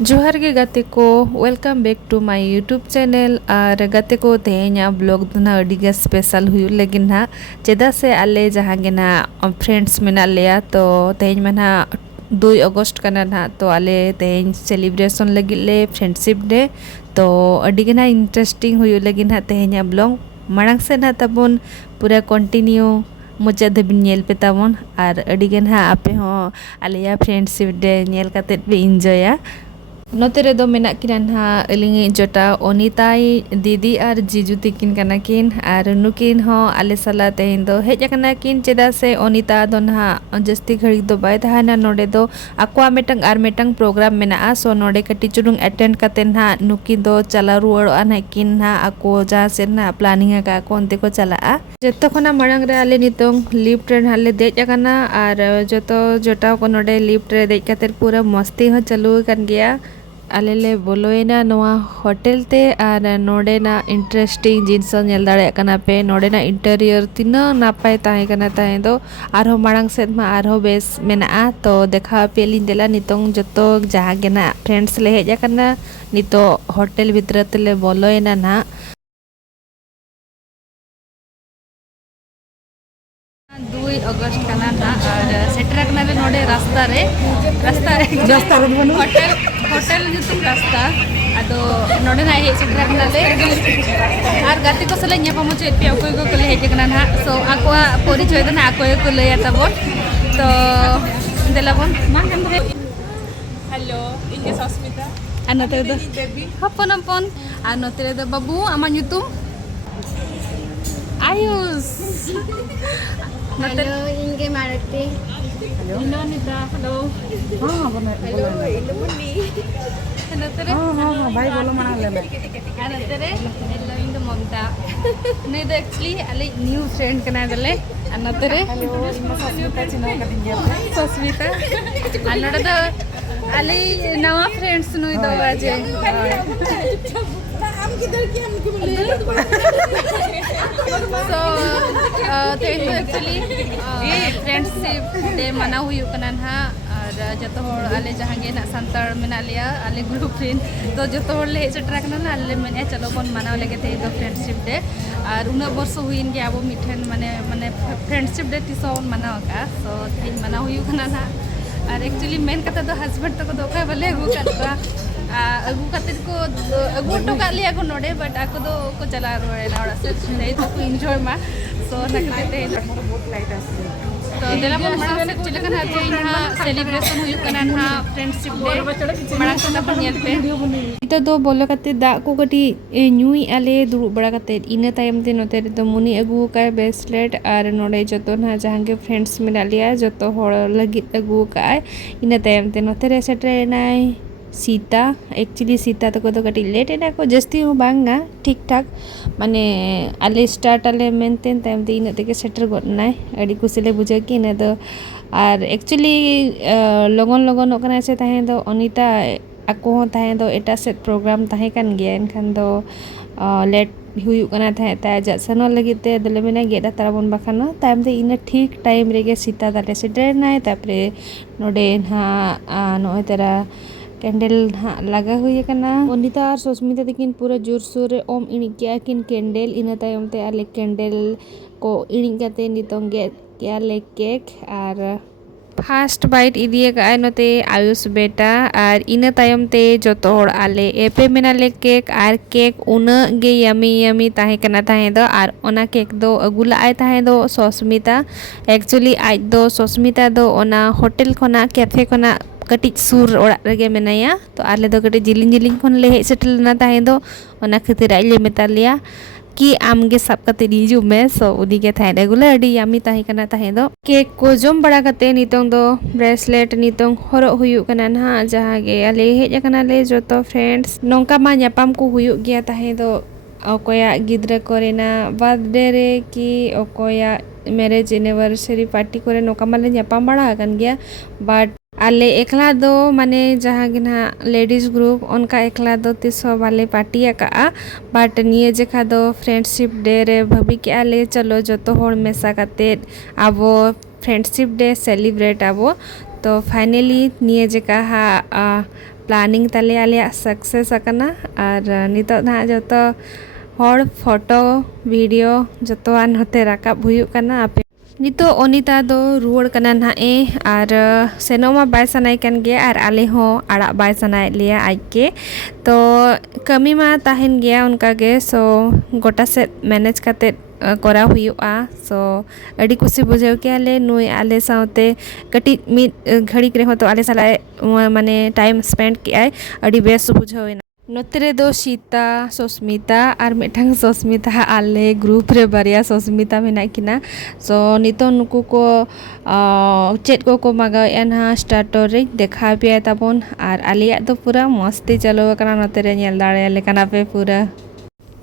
जोहार गे गाते को welcome back to my YouTube channel और गाते को तेहेኛ ब्लॉग दो ना अडिगा स्पेशल हुई लेकिन ना चेदा से आले जहाँ गे ना फ्रेंड्स मेना लिया तो तेहेñ में ना 2 अगस्त का ना तो आले तेहेñ सेलिब्रेशन लगी ले फ्रेंडशिप डे तो अडिगे ना इंटरेस्टिंग हुई लेकिन ना तेहेኛ ब्लॉग मांग से ना तबन पूरा कंटिन्यू मुझे धबिन नेल पे तबन और अडिगे ना आपे हो आलिया फ्रेंडशिप डे नेल काते पे एंजॉया नोते रे दो मेना किना ना अलिंगी जोटा अनिताई दीदी और जीजू तिकिन कना किन और नुकिन हो आले साला तेहेन दो हेज कना किन चेदा से अनिता दो ना जस्ती घड़ी दो बाय थाना नोडे दो आक्वा मेटंग आर मेटंग प्रोग्राम मेना आ सो नोडे कटी चुडुंग अटेंड कते ना नुकी दो चला रुआड़ आना किन ना आको जा से ना प्लानिंग का को अंते को चला आ जतो खना मरंग रे आले नितोंग लिफ्ट रे हाले देज कना और जतो जोटा को नोडे लिफ्ट रे देज कते पूरा मस्ती हो चालू कन गया आलेले बोलोएना नोआ होटल ते और नोडे ना इंटरेस्टिंग जिनस नेल दाड़े कना पे नोडे ना इंटीरियर तिना नापाय ताहे कना ताहे दो आरो मांग सेद मा आरो बेस मेना तो देखा पेलिन देला नितोंग जतो जहा गेना फ्रेंड्स ले हेजा कना नितो होटल भीतर तेले बोलोएना ना 2 अगस्त का ना और सेटर कना ले नोडे रास्ता रे होटल होटल जुतुम रास्ता अदो नोडे ना हे सेटर कना ले और गाती को सले ᱧᱟᱯᱟᱢ ᱪᱮᱫ पे अकोय को ले हेज कना ना सो आकोआ परिचय दो ना अकोय को ले तबन तो देलाबन मान हम दे हेलो इनके सस्मिता अनते दो हपन हपन अनते दो बाबू आमा nyutum आयुष हेलो इनके मारते हेलो नोनिता हेलो हां हेलो इलमुनी नतरे हां भाई बोलो मना ले मैं नतरे हेलो इनके ममता ने तो एक्चुअली अले न्यू फ्रेंड कना दले नतरे हेलो इनके सस्मिता चिनो कदिन गया सस्मिता अनडा तो अले नवा फ्रेंड्स नुई दो बाजे हम किधर की हम की बोले सो तो एक्चुअली फ्रेंडशिप डे मना हुई कना ना और जतो होड़ आले जहांगे ना संताड़ मेना लिया आले ग्रुप फ्रेंड तो जतो होड़ ले सेटरा कना ना आले मेने चलो बन मनाव लेके थे तो फ्रेंडशिप डे और उना वर्ष हुईन के आबो मिठन माने माने फ्रेंडशिप डे तिसोन मनाव का सो थे मना हुई कना ना और एक्चुअली मेन कथा तो हस्बैंड तक दो का बले अगु कतरा अगु कते को अगु तो का लिया को नोडे बट आको दो को चला रोए ना और से नहीं तो को एंजॉय मा सो नकते बहुत लाइट आसे तो देला मन मना से चले कना जे इहा सेलिब्रेशन हुई कना ना फ्रेंडशिप डे मना कना पर नेल पे इतो दो बोलो कते दा को कटी न्यूई आले दुरु बड़ा कते इने टाइम ते नोते तो मुनी अगु का ब्रेसलेट और नोडे जतो ना जहांगे फ्रेंड्स मेना लिया जतो होड़ लगी अगु का इने टाइम ते नोते रे सेटरे नाय सीता एक्चुअली सीता तक तो कटी लेट एना को जस्ती हो बांगा ठीक ठाक माने आले स्टार्ट आले मेंटेन टाइम ते इन तक सेटर गनाय अडी कुसिले बुझे कि ने तो और एक्चुअली लगन लगन ओकना से ताहे दो अनिता आको ताहे दो एटा सेट प्रोग्राम ताहे कान गया एनखान दो लेट हुई कना ताहे ता जा सनो लगिते दले मेना गेदा तारबन बखानो टाइम ते इन ठीक टाइम रेगे सीता दाले सेटर नाय तापरे नोडे ना नोय तेरा कैंडल हाँ लगा हुई कना अनिता और सुस्मिता तकिन पूरा जोर सोर ओम इणी क्या किन कैंडल इन तायम ते आले कैंडल को इणी कते नितोंग गे क्या ले केक और फास्ट बाइट इदिए का नोते आयुष बेटा और इन तायम ते जतो होड़ आले एपे मेना ले केक और केक उना गे यमी यमी ताहे कना ताहे दो और ओना केक दो अगुला आय ताहे दो सुस्मिता एक्चुअली आज दो सुस्मिता दो ओना होटल खोना कैफे खोना कटी सुर ओड़ा रेगे मेनाया तो आले दो कटी जिलिंग जिलिंग खन ले हे सेटल ना ताहे दो ओना खातिर आइले मेता लिया कि आमगे सब कते हिजू में सो उदी के थाय रेगुलर अडी यामी ताहे कना ताहे दो केक को जम बड़ा कते नितोंग दो ब्रेसलेट नितोंग हरो हुयु कना ना जहां गे आले हे कना ले जोतो फ्रेंड्स नोंका मा ᱧᱟᱯᱟᱢ को हुयु गया ताहे दो अकोया गिद्रा करेना बर्थडे रे कि अकोया मैरिज एनिवर्सरी पार्टी करे नोंका माले ᱧᱟᱯᱟᱢ बड़ा कन गया बट आले एकला दो माने जहाँ गिना लेडीज ग्रुप उनका एकला दो तीसो वाले पार्टी का बाट निये जेखा दो फ्रेंडशिप डे रे भाभी के आले चलो जो तो होड़ मेसा काते आबो फ्रेंडशिप डे सेलिब्रेट आबो तो फाइनली निये जेका हा प्लानिंग तले आले सक्सेस आकना और नितो ना जतो हर फोटो वीडियो जतोआन होते राकाब हुयुक कना आपे नितो अनिता दो रुआड़ कना नाए और सेनोमा बाय सनाय कन गया और आले हो आड़ा बाय सनाय लिया आज के तो कमी मा ताहेन गया उनका गे सो गोटा से मैनेज करते करा हुआ सो अड़ी कुसी बुझाव के आले नुई आले साउते कटी मिद घड़ी करे हो तो आले साला माने टाइम स्पेंड के आय अड़ी बेस बुझावेना नोतरे दो सीता सुस्मिता और मिठंग सुस्मिता आले ग्रुप रे बारिया सुस्मिता मेना किना सो नितो नुकु को चेट को मागा एना स्टार्टर रे देखा पे ताबन और आलिया तो पूरा मस्ती चलो कना नोतरे नेल दाड़े लेकना पे पूरा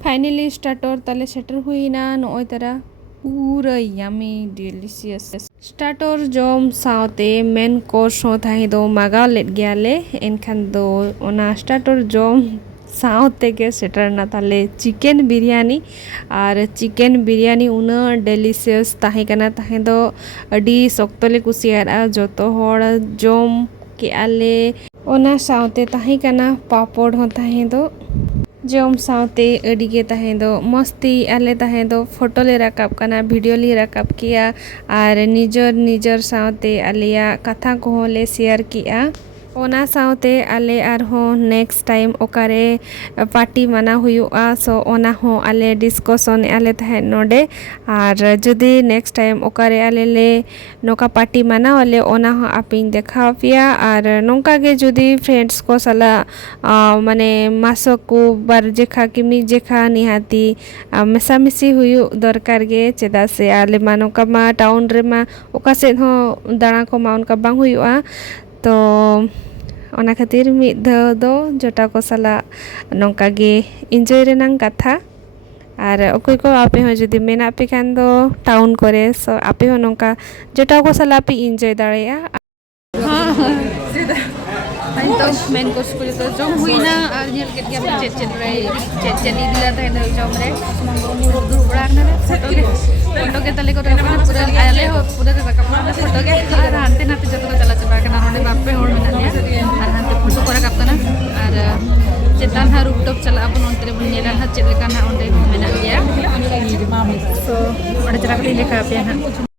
फाइनली स्टार्टर ताले सेटर हुईना नोय तरा पूरा यमी डिलीशियस स्टार्टर जम साउते मेन कोर्स हो थाही दो मागाव लेट गयाले एनखान दो ओना स्टार्टर जम साउते के सेटर ना ताले चिकेन बिरयानी और चिकेन बिरयानी उना डिलीशियस ताही कना ताही दो अडी सख्तले कुसियारा जतो होड़ जम के आले ओना साउते ताही कना पापड़ हो ताही दो जम साउते अड़ी के ताहे दो मस्ती आले ताहे दो फोटो ले रकाब कना वीडियो ले रकाब किया और निजर साउते आलिया कथा को ले शेयर किया ओना साउते आले आर हो नेक्स्ट टाइम ओकारे पार्टी मना हुआ सो ओना हो आले डिस्कशन आले ताहे नोडे और जुदी नेक्स्ट टाइम ओकारे आले ले नोका पार्टी मना वाले ओना हो आपिंग देखा पिया और नोंका के जुदी फ्रेंड्स को सला माने मासो को बार जेखा किमी जेखा निहाती मेसामिसी हुयु दरकार गे चेदा से आले मा नोका मा टाउन रे मा ओका से हो दाणा को मा उनका बांग हुआ तो ओना खातिर मिद धाव दो जोटा को सला नोंका गे एंजॉय रेनांग कथा और अकोय को आपे हो जुदी मेना पे खान दो टाउन करे सो आपे हो नोंका जोटा को सला पे एंजॉय दाड़ेया तो मेन कोर्स को तो जम हुईना और नेल के गया चेट दिला था जम रे दू बड़ा ना फोटो के तले को पूरा आले हो पूरा रकाब फोटो के और हांते नाते जतो चला चबा कना नोडे बापे होड़ मेना और हांते फोटो को रकाब कना और चेतान हा रूपटॉप चला अपन ओंतरे बन नेला हा चेद कना ओंडे मेना गया सो ओडे चला के देखा पे ना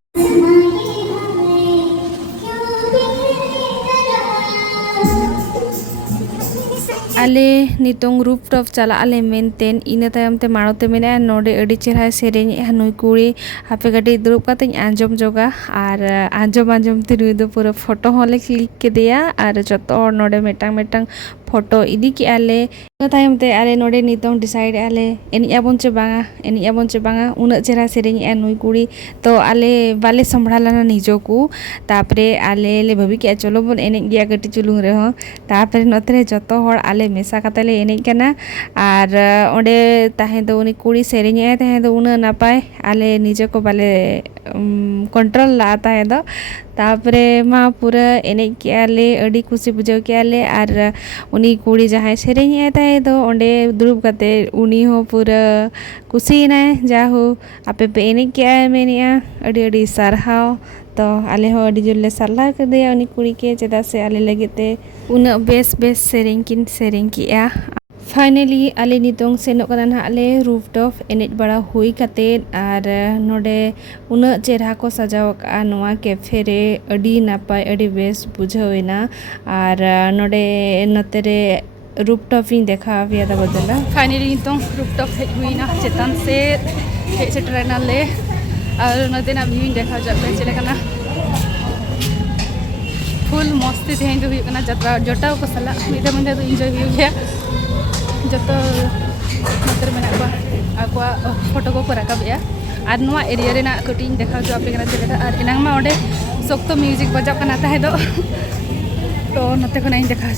आले नितोंग रूपटॉप चला आले मेनतेन इना तायम ते मारोते मेना नोडे अडी चेहरा सेरेኝ नुई कुड़ी हापे गडी दुरुब काते आंजम जोगा और आंजम ते नुई दो पूरा फोटो होले क्लिक के दिया और जतो नोडे मेटांग फोटो इदी के आले तायम ते आले नोडे नितोंग डिसाइड आले एनी आबन चे बांगा उना चेहरा सेरेኝ नुई कुड़ी तो आले बाले संभालाना निजो को तापरे आले ले भाभी के चलो बन एने गया गटी चुलुंग रे हो तापरे नतरे जतो होड़ आले मेसा कतले एने कना और ओंडे ताहे दो उनी कुड़ी सेरेኝ ताहे दो उना नापाय आले निजे को बाले कंट्रोल ला ताहे दो तापरे मा पूरा एने के आले अडी खुशी बुझाव के आले और उनी कुड़ी जहां सेरेኝ ताहे दो ओंडे दुरुब कते उनी हो पूरा खुशी ना जाहु आपे पे एने के आय मेनिया अडी सारहाव तो आले हो अडी जुल्ले सलाह कर दिया उनी कुड़ी के चेदा से आले लगते उना बेस सेरेኝ किन सेरेኝ किया फाइनली आले नितोंग सेनो कना ना आले रूफटॉप एनेज बड़ा हुई कते और नोडे उना चेहरा को सजाव का नोआ कैफे रे अडी नापाय अडी बेस बुझावेना और नोडे नतेरे रूफटॉप इन देखा पिया दा बदला फाइनली नितोंग रूफटॉप हेज हुईना चेतान से हेज सेटरना ले और नते ना व्यू देखा जाबे चले कना फुल मस्ती तेहें जो हुई जत्रा जोटा को सला मिदा मंदे तो एंजॉय हुई गया जतो नतर मेना को आकवा फोटो को राकाबया और नोआ एरिया रेना कटिंग देखा जो आपे कना चलेदा और एनांग मा ओडे सोक्तो म्यूजिक बजाव कना ताहे दो तो नते को नहीं देखा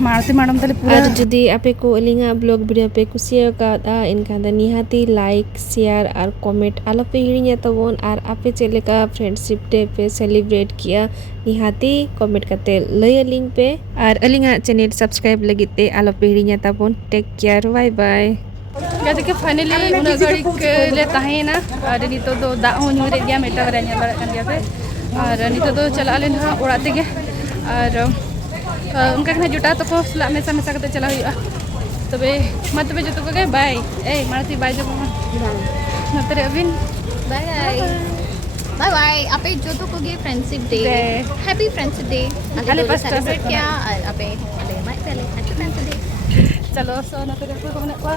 मारती मैडम तले पूरा और जदी आपे को अलिंगा ब्लॉग वीडियो पे कुसिया का इनका निहाती लाइक शेयर और कमेंट आलो पे हिड़िया तबोन और आपे चलेका फ्रेंडशिप डे पे सेलिब्रेट किया निहाती कमेंट करते लय लिंक पे और अलिंगा चैनल सब्सक्राइब लगते आलो पे हिड़िया तबोन टेक केयर बाय बाय गाजे के फाइनली उना गाड़ी के ले ताहेना और नितो दो दा हो न्यूरे गया मेटा बरा न्या बरा कन गया पे और नितो दो चला ले ना उड़ाते के और उनका कना जुटा तो को सला मेसा मेसा करते चला हुआ तबे मा तबे जतो को बाय ए मारती बाय जो नतरे अबिन बाय बाय बाय आपे जो तो कोगे friendship day happy friendship day Ale pas celebrate किया आपे ale बाय पहले हैप्पी फ्रेंडशिप डे चलो सो नतरे को मने को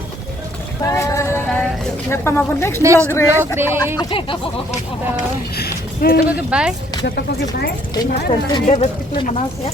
Siapa mabon next next vlog re. Vlog रे तो जतो को bye Jatuh ko kay bye. Thank you friendship day, ba't kita manaw siya?